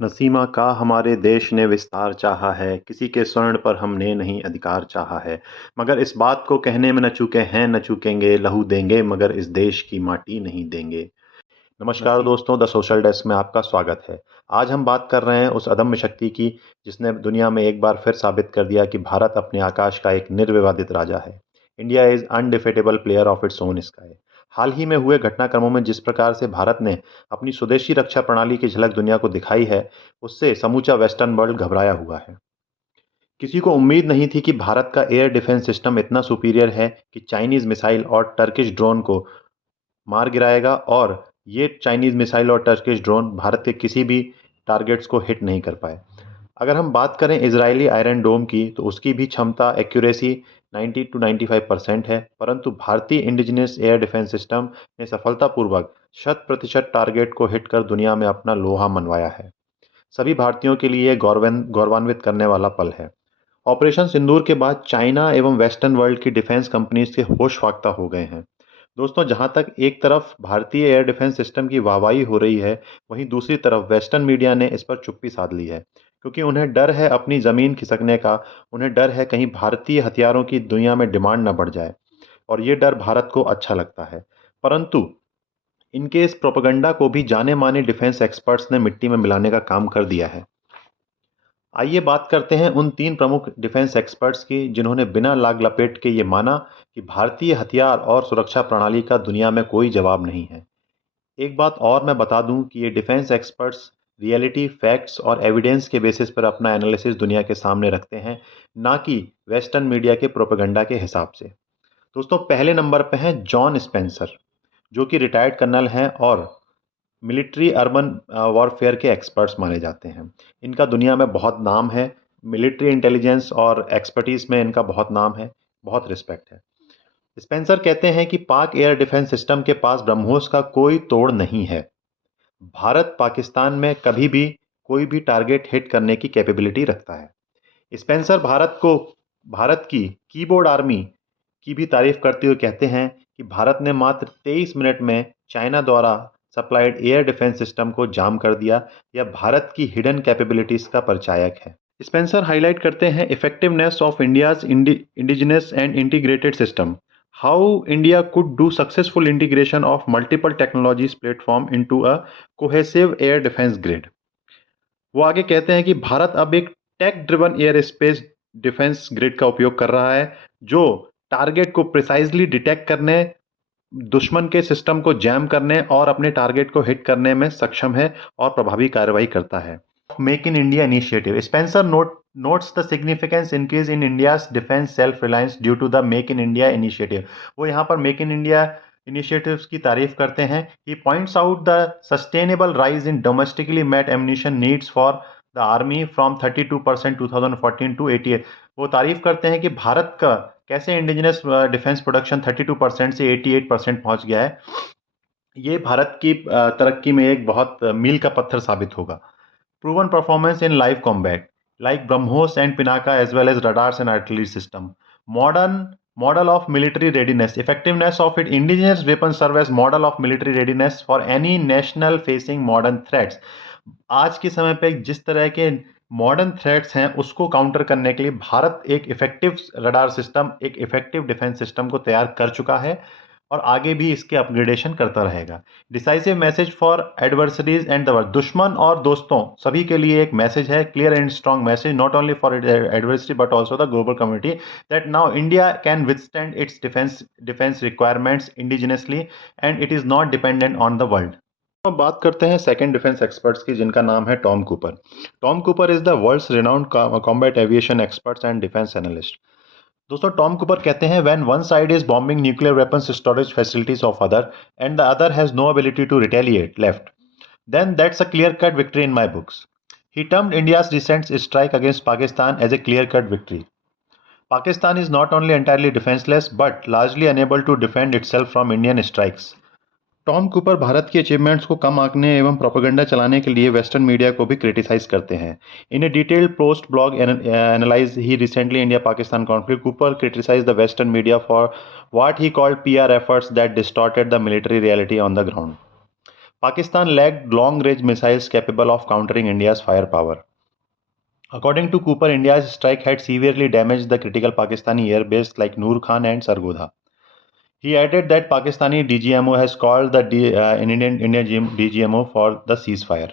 न सीमा का हमारे देश ने विस्तार चाहा है, किसी के स्वर्ण पर हमने नहीं अधिकार चाहा है। मगर इस बात को कहने में न चूके हैं, न चूकेंगे, लहू देंगे मगर इस देश की माटी नहीं देंगे। नमस्कार नसीम। दोस्तों, द सोशल डेस्क में आपका स्वागत है। आज हम बात कर रहे हैं उस अदम्य शक्ति की, जिसने दुनिया में एक बार फिर साबित कर दिया कि भारत अपने आकाश का एक निर्विवादित राजा है। India is undefeatable player of its own sky. हाल ही में हुए घटनाक्रमों में जिस प्रकार से भारत ने अपनी स्वदेशी रक्षा प्रणाली की झलक दुनिया को दिखाई है, उससे समूचा वेस्टर्न वर्ल्ड घबराया हुआ है। किसी को उम्मीद नहीं थी कि भारत का एयर डिफेंस सिस्टम इतना सुपीरियर है कि चाइनीज मिसाइल और टर्किश ड्रोन को मार गिराएगा, और ये चाइनीज मिसाइल और टर्किश ड्रोन भारत के किसी भी टारगेट्स को हिट नहीं कर पाए। अगर हम बात करें इजरायली आयरन डोम की, तो उसकी भी क्षमता एक्यूरेसी 90 टू 95% है, परंतु भारतीय इंडिजिनियस एयर डिफेंस सिस्टम ने सफलतापूर्वक 100% टारगेट को हिट कर दुनिया में अपना लोहा मनवाया है। सभी भारतीयों के लिए गौरवान्वित करने वाला पल है। ऑपरेशन सिंदूर के बाद चाइना एवं वेस्टर्न वर्ल्ड की डिफेंस कंपनीज के होश फाख्ता हो गए हैं। दोस्तों, जहां तक एक तरफ भारतीय एयर डिफेंस सिस्टम की वाहवाही हो रही है, वहीं दूसरी तरफ वेस्टर्न मीडिया ने इस पर चुप्पी साध ली है, क्योंकि उन्हें डर है अपनी जमीन खिसकने का। उन्हें डर है कहीं भारतीय हथियारों की दुनिया में डिमांड न बढ़ जाए, और ये डर भारत को अच्छा लगता है। परंतु इनके इस प्रोपेगेंडा को भी जाने माने डिफेंस एक्सपर्ट्स ने मिट्टी में मिलाने का काम कर दिया है। आइए बात करते हैं उन तीन प्रमुख डिफेंस एक्सपर्ट्स की, जिन्होंने बिना लाग लपेट के ये माना कि भारतीय हथियार और सुरक्षा प्रणाली का दुनिया में कोई जवाब नहीं है। एक बात और मैं बता दूं कि ये डिफेंस एक्सपर्ट्स रियलिटी, फैक्ट्स और एविडेंस के बेसिस पर अपना एनालिसिस दुनिया के सामने रखते हैं, ना कि वेस्टर्न मीडिया के प्रोपेगेंडा के हिसाब से। दोस्तों, पहले नंबर पे हैं जॉन स्पेंसर, जो कि रिटायर्ड कर्नल हैं और मिलिट्री अर्बन वॉरफेयर के एक्सपर्ट्स माने जाते हैं। इनका दुनिया में बहुत नाम है। मिलिट्री इंटेलिजेंस और एक्सपर्टीज में इनका बहुत नाम है, बहुत रिस्पेक्ट है। स्पेंसर कहते हैं कि पाक एयर डिफेंस सिस्टम के पास ब्रह्मोस का कोई तोड़ नहीं है। भारत पाकिस्तान में कभी भी कोई भी टारगेट हिट करने की कैपेबिलिटी रखता है। स्पेंसर भारत की कीबोर्ड आर्मी की भी तारीफ करते हुए कहते हैं कि भारत ने मात्र 23 मिनट में चाइना द्वारा सप्लाइड एयर डिफेंस सिस्टम को जाम कर दिया। यह भारत की हिडन कैपेबिलिटीज का परिचायक है। स्पेंसर हाईलाइट करते हैं effectiveness of India's indigenous and integrated system, how India could do successful integration of multiple technologies platform into a cohesive air defence grid. वो आगे कहते हैं कि भारत अब एक tech driven air space defence grid का उपयोग कर रहा है, जो टारगेट को प्रिसाइजली डिटेक्ट करने, दुश्मन के सिस्टम को जैम करने और अपने टारगेट को हिट करने में सक्षम है और प्रभावी कार्रवाई करता है। Make in India initiative, Spencer notes the significance increase in India's defence self reliance due to the make in India initiative. वो यहाँ पर मेक इन इंडिया इनिशिएटिव्स की तारीफ करते हैं। He points out the sustainable rise in domestically made ammunition needs for the army from 32% 2014 to 88। वो तारीफ करते हैं कि भारत का कैसे इंडिजिनस डिफेंस प्रोडक्शन 32% से 88% पहुंच गया है। ये भारत की तरक्की में एक बहुत मील का पत्थर साबित होगा। Proven performance in live combat, like BrahMos and Pinaka, as well as radars and artillery system. Modern model of military readiness, effectiveness of its indigenous weapons serve as model of military readiness for any national facing modern threats. आज के समय पे जिस तरह के modern threats हैं, उसको counter करने के लिए भारत एक इफेक्टिव रडार सिस्टम, एक इफेक्टिव डिफेंस सिस्टम को तैयार कर चुका है और आगे भी इसके अपग्रेडेशन करता रहेगा। Decisive message for adversaries and the world, दुश्मन और दोस्तों सभी के लिए एक मैसेज है, clear and strong message, not only for adversary but also the global community, that now India can withstand it's defence requirements indigenously and it is not dependent on the world. अब बात करते हैं second defence experts की, जिनका नाम है Tom Cooper. Tom Cooper is the world's renowned combat aviation experts and defence analyst. दोस्तों, Tom Cooper कहते हैं when one side is bombing nuclear weapons storage facilities of other and the other has no ability to retaliate left, then that's a clear cut victory in my books. He termed India's recent strike against Pakistan as a clear cut victory. Pakistan is not only entirely defenseless but largely unable to defend itself from Indian strikes. Tom Cooper Bharat की achievements को कम आंकने एवं propaganda चलाने के लिए western media को भी criticize करते हैं। In a detailed post blog analyze he recently India Pakistan conflict, Cooper criticize the western media for what he called PR efforts that distorted the military reality on the ground. Pakistan lacked long-range missiles capable of countering India's firepower. According to Cooper, India's strike had severely damaged the critical Pakistani air bases like Noor Khan and Sargodha. He added that Pakistani DGMO has called the Indian DGMO for the ceasefire.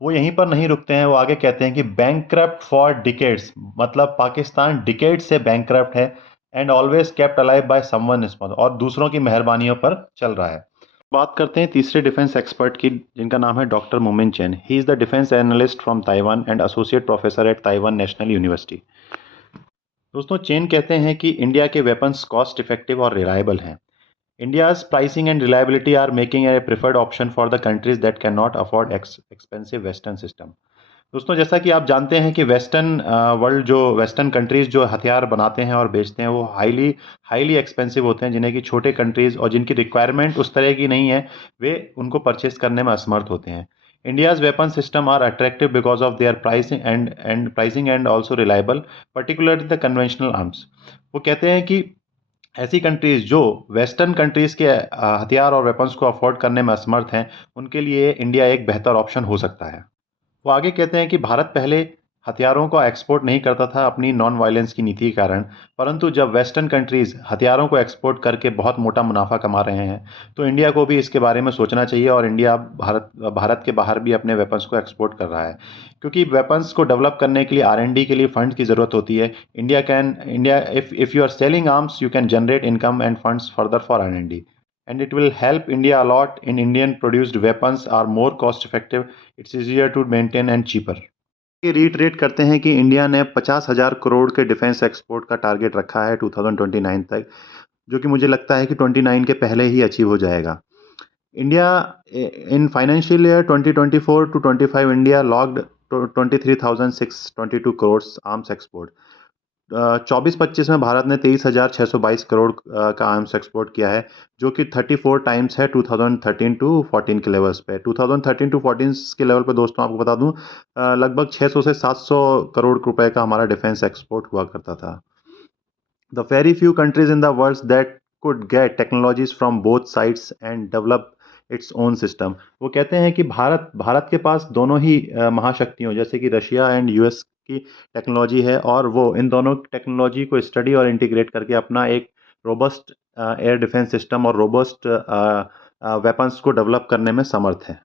वो यहीं पर नहीं रुकते हैं, वो आगे कहते हैं कि बैंकक्रप्ट फॉर डिकेड्स, मतलब पाकिस्तान डिकेड्स से बैंकक्रप्ट है and always kept alive by someone response, और दूसरों की मेहरबानियों पर चल रहा है। बात करते हैं तीसरे डिफेंस एक्सपर्ट की, जिनका नाम है doctor Momin Chen. He is the defence analyst from Taiwan and associate professor at Taiwan National University. दोस्तों, चेन कहते हैं कि इंडिया के वेपन्स कॉस्ट इफेक्टिव और रिलायबल हैं। India's pricing and reliability are making a preferred option for the countries that cannot afford expensive Western system. दोस्तों, जैसा कि आप जानते हैं कि वेस्टर्न कंट्रीज जो हथियार बनाते हैं और बेचते हैं वो हाईली एक्सपेंसिव होते हैं, जिन्हें कि छोटे कंट्रीज और जिनकी रिक्वायरमेंट उस तरह की नहीं है, वे उनको परचेस करने में असमर्थ होते हैं। India's weapon system are attractive because of their pricing and also reliable, particularly the conventional arms. वो कहते हैं कि ऐसी कंट्रीज़ जो वेस्टर्न कंट्रीज़ के हथियार और वेपन्स को अफोर्ड करने में असमर्थ हैं, उनके लिए इंडिया एक बेहतर ऑप्शन हो सकता है। वो आगे कहते हैं कि भारत पहले हथियारों को एक्सपोर्ट नहीं करता था अपनी नॉन वायलेंस की नीति के कारण, परंतु जब वेस्टर्न कंट्रीज़ हथियारों को एक्सपोर्ट करके बहुत मोटा मुनाफा कमा रहे हैं, तो इंडिया को भी इसके बारे में सोचना चाहिए, और इंडिया भारत के बाहर भी अपने वेपन्स को एक्सपोर्ट कर रहा है, क्योंकि वेपन्स को डेवलप करने के लिए R&D के लिए फंड की ज़रूरत होती है। If you are selling arms, you can generate income and funds further for R&D. And it will help India a lot in Indian produced weapons are more cost effective, it's easier to maintain and cheaper. ये retreat करते हैं कि India ने 50,000 करोड़ के defence export का target रखा है 2029 तक, जो कि मुझे लगता है कि 29 के पहले ही अचीव हो जाएगा। India in financial year 2024 to 25 India logged 23,622 crore arms export. 24-25 में भारत ने 23,622 करोड़ का आर्म्स एक्सपोर्ट किया है, जो कि 34 टाइम्स है 2013 टू 14 के लेवल्स पे। 2013 टू 14 के लेवल पे दोस्तों आपको बता दूं, लगभग 600 से 700 करोड़ रुपए का हमारा डिफेंस एक्सपोर्ट हुआ करता था। The very few countries in the world that could get technologies from both sides and develop its own system. वो कहते हैं कि भारत के पास दोनों ही महाशक्तियों जैसे कि रशिया एंड US की टेक्नोलॉजी है, और वो इन दोनों टेक्नोलॉजी को स्टडी और इंटीग्रेट करके अपना एक रोबस्ट एयर डिफेंस सिस्टम और रोबस्ट वेपन्स को डेवलप करने में समर्थ है।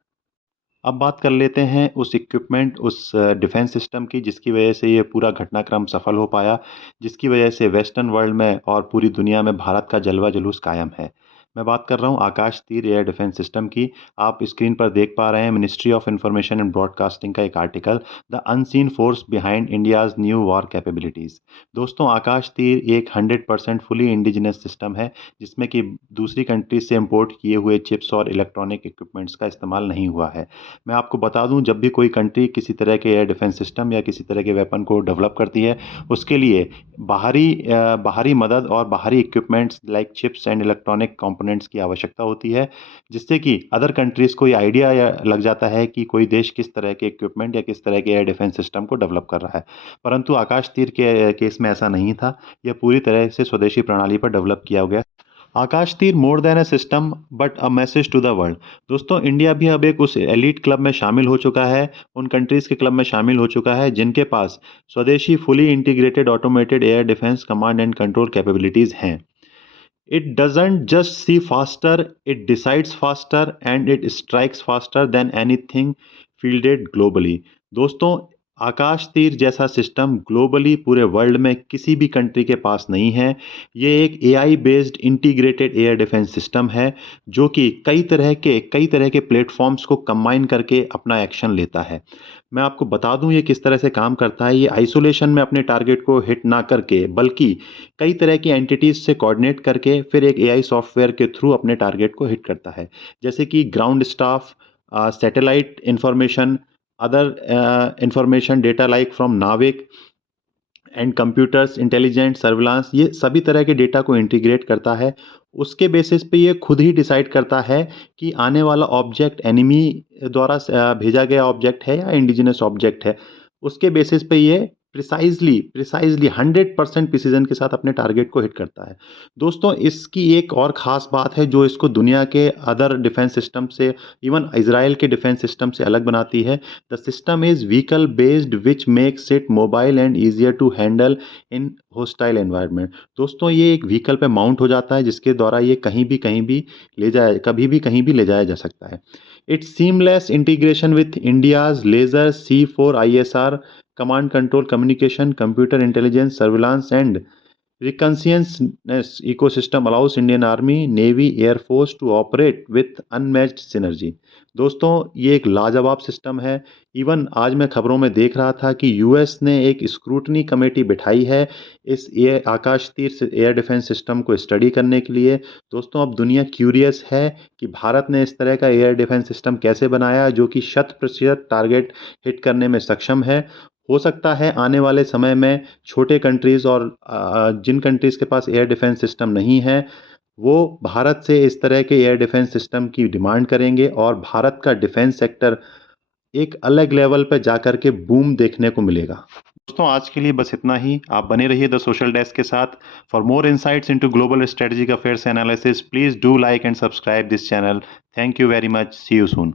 अब बात कर लेते हैं उस इक्विपमेंट, उस डिफेंस सिस्टम की जिसकी वजह से ये पूरा घटनाक्रम सफल हो पाया, जिसकी वजह से वेस्टर्न वर्ल्ड में और पूरी दुनिया में भारत का जलवा जुलूस कायम है। मैं बात कर रहा हूँ आकाश तीर एयर डिफेंस सिस्टम की। आप स्क्रीन पर देख पा रहे हैं ministry of information and broadcasting का एक article, the unseen force behind India's new war capabilities. दोस्तों, आकाश तीर एक 100% फुली इंडिजिनस सिस्टम है, जिसमें कि दूसरी कंट्रीज से इम्पोर्ट किए हुए चिप्स और इलेक्ट्रॉनिक इक्विपमेंट्स का इस्तेमाल नहीं हुआ है। मैं आपको बता दूं, जब भी कोई कंट्री किसी तरह के एयर डिफेंस सिस्टम या किसी तरह के वेपन को डेवलप करती है, उसके लिए बाहरी मदद और बाहरी equipments like chips and electronic components की आवश्यकता होती है, जिससे कि अदर कंट्रीज़ को ये आइडिया लग जाता है कि कोई देश किस तरह के इक्विपमेंट या किस तरह के एयर डिफेंस सिस्टम को डेवलप कर रहा है। परंतु आकाश तीर के केस में ऐसा नहीं था, यह पूरी तरह से स्वदेशी प्रणाली पर डेवलप किया गया। Akashteer more than a system but a message to the world. दोस्तों, इंडिया भी अब एक उस एलीट क्लब में शामिल हो चुका है, उन कंट्रीज़ के क्लब में शामिल हो चुका है जिनके पास स्वदेशी fully integrated automated air defence command and control capabilities हैं। It doesn't just see faster, it decides faster and it strikes faster than anything fielded globally. दोस्तों, आकाश तीर जैसा सिस्टम ग्लोबली पूरे वर्ल्ड में किसी भी कंट्री के पास नहीं है। ये एक AI based integrated air defence system है, जो कि कई तरह के प्लेटफॉर्म्स को कंबाइन करके अपना एक्शन लेता है। मैं आपको बता दूं ये किस तरह से काम करता है। ये आइसोलेशन में अपने टारगेट को हिट ना करके, बल्कि कई तरह की एंटिटीज से कोऑर्डिनेट करके फिर एक AI सॉफ्टवेयर के थ्रू अपने टारगेट को हिट करता है, जैसे कि ground staff, satellite information, other information data like from नाविक एंड कंप्यूटर्स, इंटेलिजेंट सर्विलांस, ये सभी तरह के डेटा को इंटीग्रेट करता है। उसके बेसिस पे ये खुद ही डिसाइड करता है कि आने वाला ऑब्जेक्ट एनिमी द्वारा भेजा गया ऑब्जेक्ट है या इंडिजिनस ऑब्जेक्ट है। उसके बेसिस पे ये प्रिसाइजली 100% प्रिसीजन के साथ अपने टारगेट को हिट करता है। दोस्तों, इसकी एक और ख़ास बात है जो इसको दुनिया के अदर डिफेंस सिस्टम से, इवन इज़राइल के डिफेंस सिस्टम से अलग बनाती है। The system is vehicle based which makes it mobile and easier to handle in hostile environment. दोस्तों, ये एक व्हीकल पे माउंट हो जाता है जिसके द्वारा ये कहीं भी कभी भी कहीं भी ले जाया जा सकता है। Its seamless integration with India's larger C4ISR command control communication, computer intelligence, surveillance, and reconnaissance ecosystem allows Indian Army, Navy, Air Force to operate with unmatched synergy। दोस्तों, ये एक लाजवाब सिस्टम है। इवन आज मैं खबरों में देख रहा था कि यूएस ने एक स्क्रूटनी कमेटी बिठाई है इस आकाश तीर एयर डिफेंस सिस्टम को स्टडी करने के लिए। दोस्तों, अब दुनिया क्यूरियस है कि भारत ने इस तरह का एयर डिफेंस सिस्टम कैसे बनाया जो कि 100% टारगेट हिट करने में सक्षम है। हो सकता है आने वाले समय में छोटे कंट्रीज़ और जिन कंट्रीज़ के पास एयर डिफेंस सिस्टम नहीं है, वो भारत से इस तरह के एयर डिफेंस सिस्टम की डिमांड करेंगे और भारत का डिफेंस सेक्टर एक अलग लेवल पे जाकर के बूम देखने को मिलेगा। दोस्तों, आज के लिए बस इतना ही। आप बने रहिए द सोशल डेस्क के साथ। For more insights into global strategic affairs analysis, please do like and subscribe this channel. Thank you very much. See you soon.